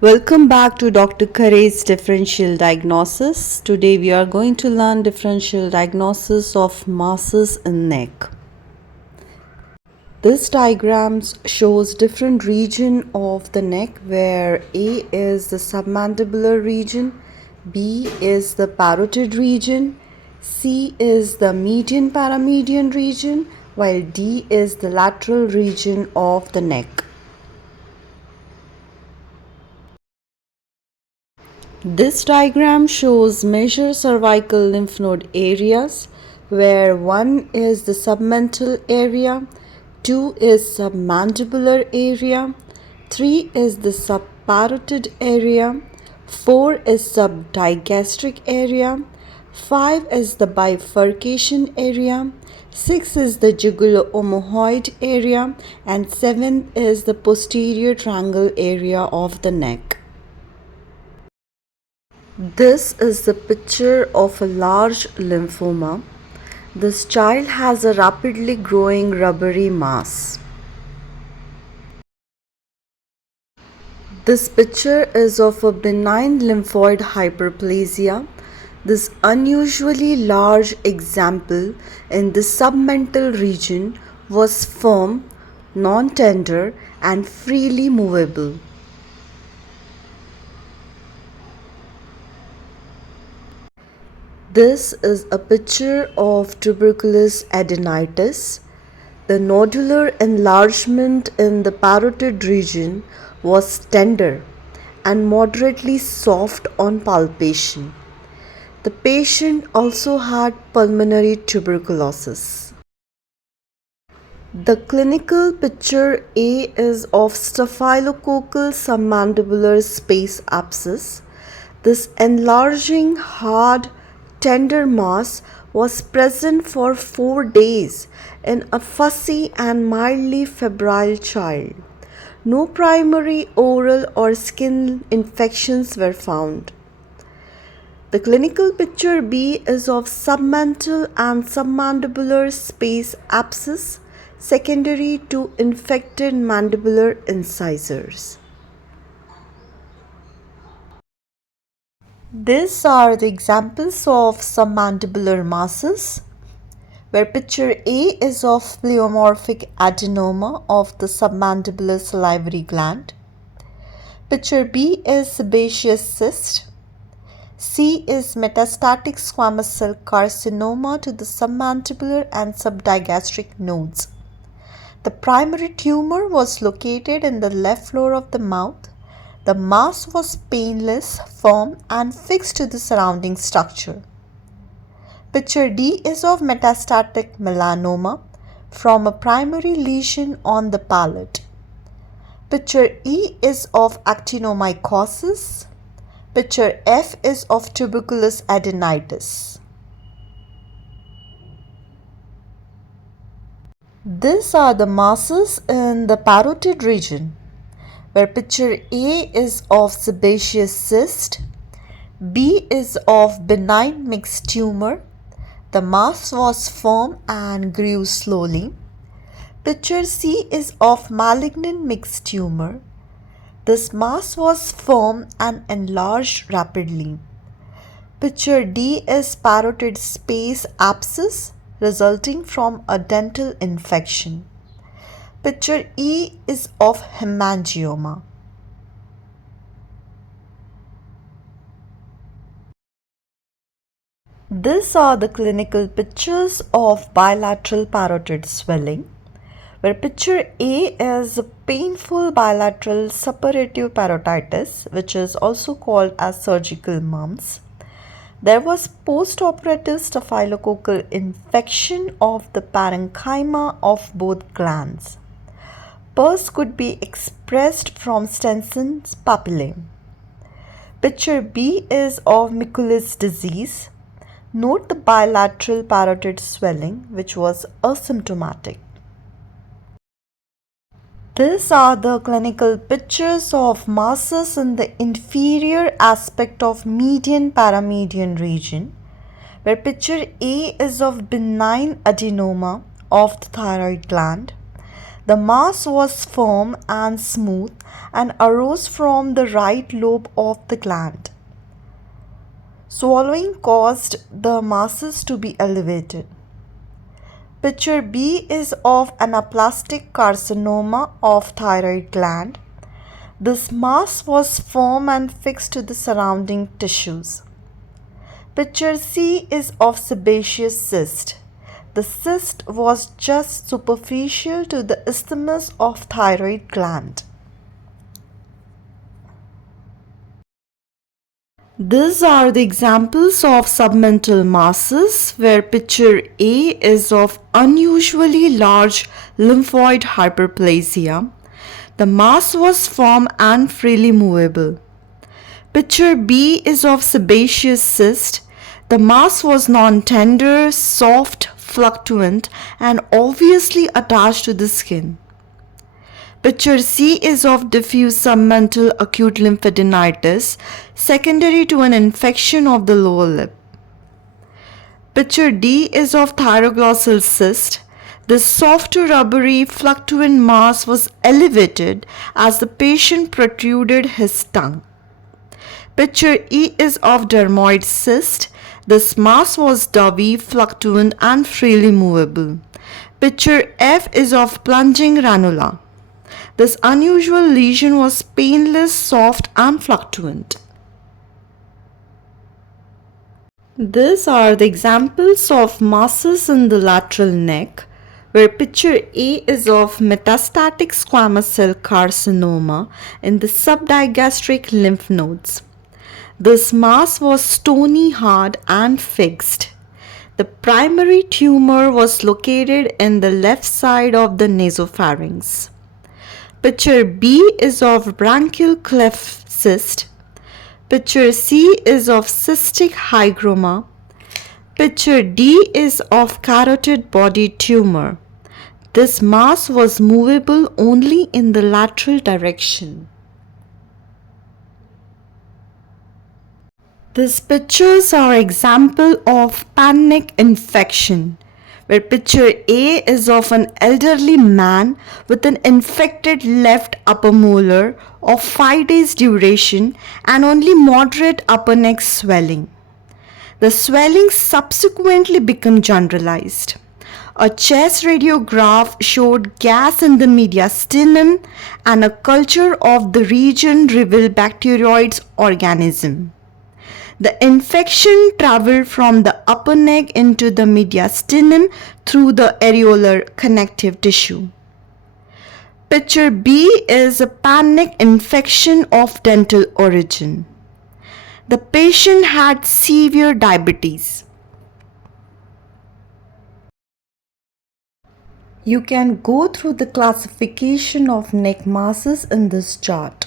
Welcome back to Dr. Khares Differential Diagnosis. Today we are going to learn differential diagnosis of masses in neck. This diagram shows different region of the neck where A is the submandibular region, B is the parotid region, C is the median paramedian region, while D is the lateral region of the neck. This diagram shows major cervical lymph node areas where 1 is the submental area, 2 is submandibular area, 3 is the subparotid area, 4 is subdigastric area, 5 is the bifurcation area, 6 is the jugulo-omohyoid area, and 7 is the posterior triangle area of the neck. This is the picture of a large lymphoma. This child has a rapidly growing rubbery mass. This picture is of a benign lymphoid hyperplasia. This unusually large example in the submental region was firm, non-tender, and freely movable. This is a picture of tuberculous adenitis. The nodular enlargement in the parotid region was tender and moderately soft on palpation. The patient also had pulmonary tuberculosis. The clinical picture A is of staphylococcal submandibular space abscess. This enlarging, hard, tender mass was present for 4 days in a fussy and mildly febrile child. No primary oral or skin infections were found. The clinical picture B is of submental and submandibular space abscess secondary to infected mandibular incisors. These are the examples of submandibular masses, where picture A is of pleomorphic adenoma of the submandibular salivary gland. Picture B is sebaceous cyst. C is metastatic squamous cell carcinoma to the submandibular and subdigastric nodes. The primary tumor was located in the left floor of the mouth. The mass was painless, firm, and fixed to the surrounding structure. Picture D is of metastatic melanoma from a primary lesion on the palate. Picture E is of actinomycosis. Picture F is of tuberculous adenitis. These are the masses in the parotid region, where picture A is of sebaceous cyst, B is of benign mixed tumor. The mass was firm and grew slowly. Picture C is of malignant mixed tumor. This mass was firm and enlarged rapidly. Picture D is parotid space abscess resulting from a dental infection. Picture E is of hemangioma. These are the clinical pictures of bilateral parotid swelling, where picture A is painful bilateral suppurative parotitis, which is also called as surgical mumps. There was postoperative staphylococcal infection of the parenchyma of both glands. Pus could be expressed from Stenson's papillae. Picture B is of Mikulicz disease. Note the bilateral parotid swelling, which was asymptomatic. These are the clinical pictures of masses in the inferior aspect of median paramedian region, where picture A is of benign adenoma of the thyroid gland. The mass was firm and smooth and arose from the right lobe of the gland. Swallowing caused the masses to be elevated. Picture B is of anaplastic carcinoma of thyroid gland. This mass was firm and fixed to the surrounding tissues. Picture C is of sebaceous cyst. The cyst was just superficial to the isthmus of thyroid gland. These are the examples of submental masses where picture A is of unusually large lymphoid hyperplasia. The mass was firm and freely movable. Picture B is of sebaceous cyst. The mass was non-tender, soft, fluctuant and obviously attached to the skin. Picture C is of diffuse submental acute lymphadenitis secondary to an infection of the lower lip. Picture D is of thyroglossal cyst. The soft to rubbery fluctuant mass was elevated as the patient protruded his tongue. Picture E is of dermoid cyst. This mass was doughy, fluctuant and freely movable. Picture F is of plunging ranula. This unusual lesion was painless, soft and fluctuant. These are the examples of masses in the lateral neck, where picture A is of metastatic squamous cell carcinoma in the subdigastric lymph nodes. This mass was stony hard and fixed. The primary tumor was located in the left side of the nasopharynx. Picture B is of branchial cleft cyst. Picture C is of cystic hygroma. Picture D is of carotid body tumor. This mass was movable only in the lateral direction. These pictures are example of pan-neck infection, where picture A is of an elderly man with an infected left upper molar of 5 days duration and only moderate upper neck swelling. The swelling subsequently became generalized. A chest radiograph showed gas in the mediastinum and a culture of the region revealed bacteroides organism. The infection traveled from the upper neck into the mediastinum through the areolar connective tissue. Picture B is a pan-neck infection of dental origin. The patient had severe diabetes. You can go through the classification of neck masses in this chart.